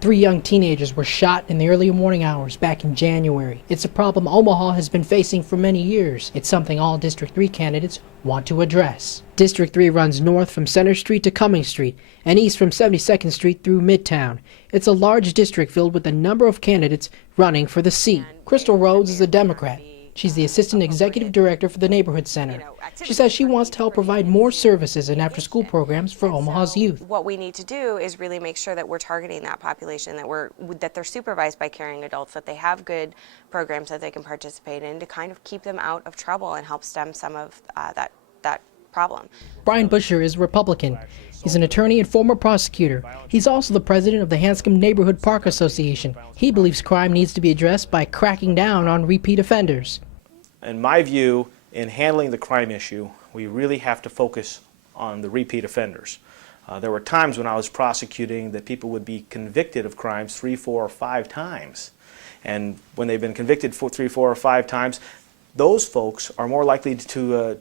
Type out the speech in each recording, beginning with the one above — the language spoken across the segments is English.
3 young teenagers were shot in the early morning hours back in January. It's a problem Omaha has been facing for many years. It's something all District 3 candidates want to address. District 3 runs north from Center Street to Cummings Street and east from 72nd Street through MIDTOWN. It's a large district filled with a number of candidates running for the seat. Crystal Rhodes is a Democrat. She's the Assistant Executive Director for the Neighborhood Center. She says she wants to help provide more services and after-school programs for Omaha's youth. What we need to do is really make sure that we're targeting that population, that they're supervised by caring adults, that they have good programs that they can participate in to kind of keep them out of trouble and help stem some of that problem. Brian Busher is a Republican. He's an attorney and former prosecutor. He's also the president of the Hanscom Neighborhood Park Association. He believes crime needs to be addressed by cracking down on repeat offenders. In my view, in handling the crime issue, we really have to focus on the repeat offenders. There were times when I was prosecuting that people would be convicted of crimes 3, 4, or 5 times. And when they've been convicted 3, 4, or 5 times, those folks are more likely to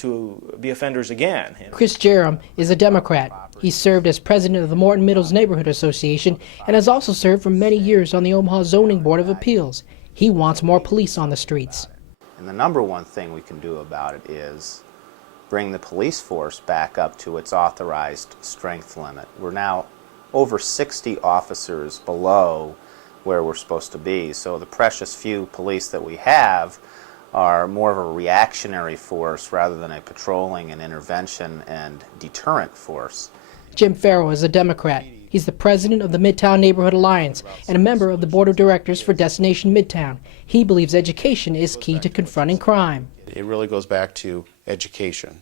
be offenders again. Chris Jerem is a Democrat. He served as president of the Morton Middles Neighborhood Association and has also served for many years on the Omaha Zoning Board of Appeals. He wants more police on the streets. And the number one thing we can do about it is bring the police force back up to its authorized strength limit. We're now over 60 officers below where we're supposed to be. So the precious few police that we have are more of a reactionary force rather than a patrolling and intervention and deterrent force. Jim Farrell is a Democrat. He's the president of the MIDTOWN Neighborhood Alliance and a member of the board of directors for Destination MIDTOWN. He believes education is key to confronting crime. It really goes back to education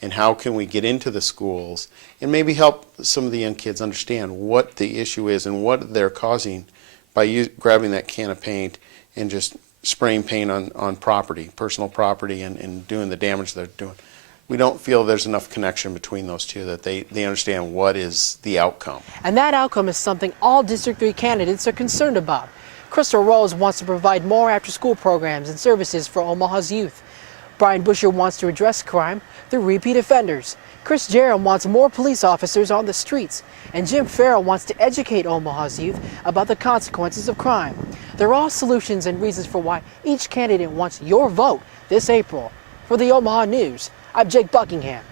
and how can we get into the schools and maybe help some of the young kids understand what the issue is and what they're causing by grabbing that can of paint and just spraying paint on property, personal property, and doing the damage they're doing. We don't feel there's enough connection between those two, that they understand what is the outcome. And that outcome is something all District 3 candidates are concerned about. Crystal Rose wants to provide more after-school programs and services for Omaha's youth. Brian Busher wants to address crime through repeat offenders. Chris Jerem wants more police officers on the streets. And Jim Farrell wants to educate Omaha's youth about the consequences of crime. They're all solutions and reasons for why each candidate wants your vote this April. For the Omaha News, I'm Jake Buckingham.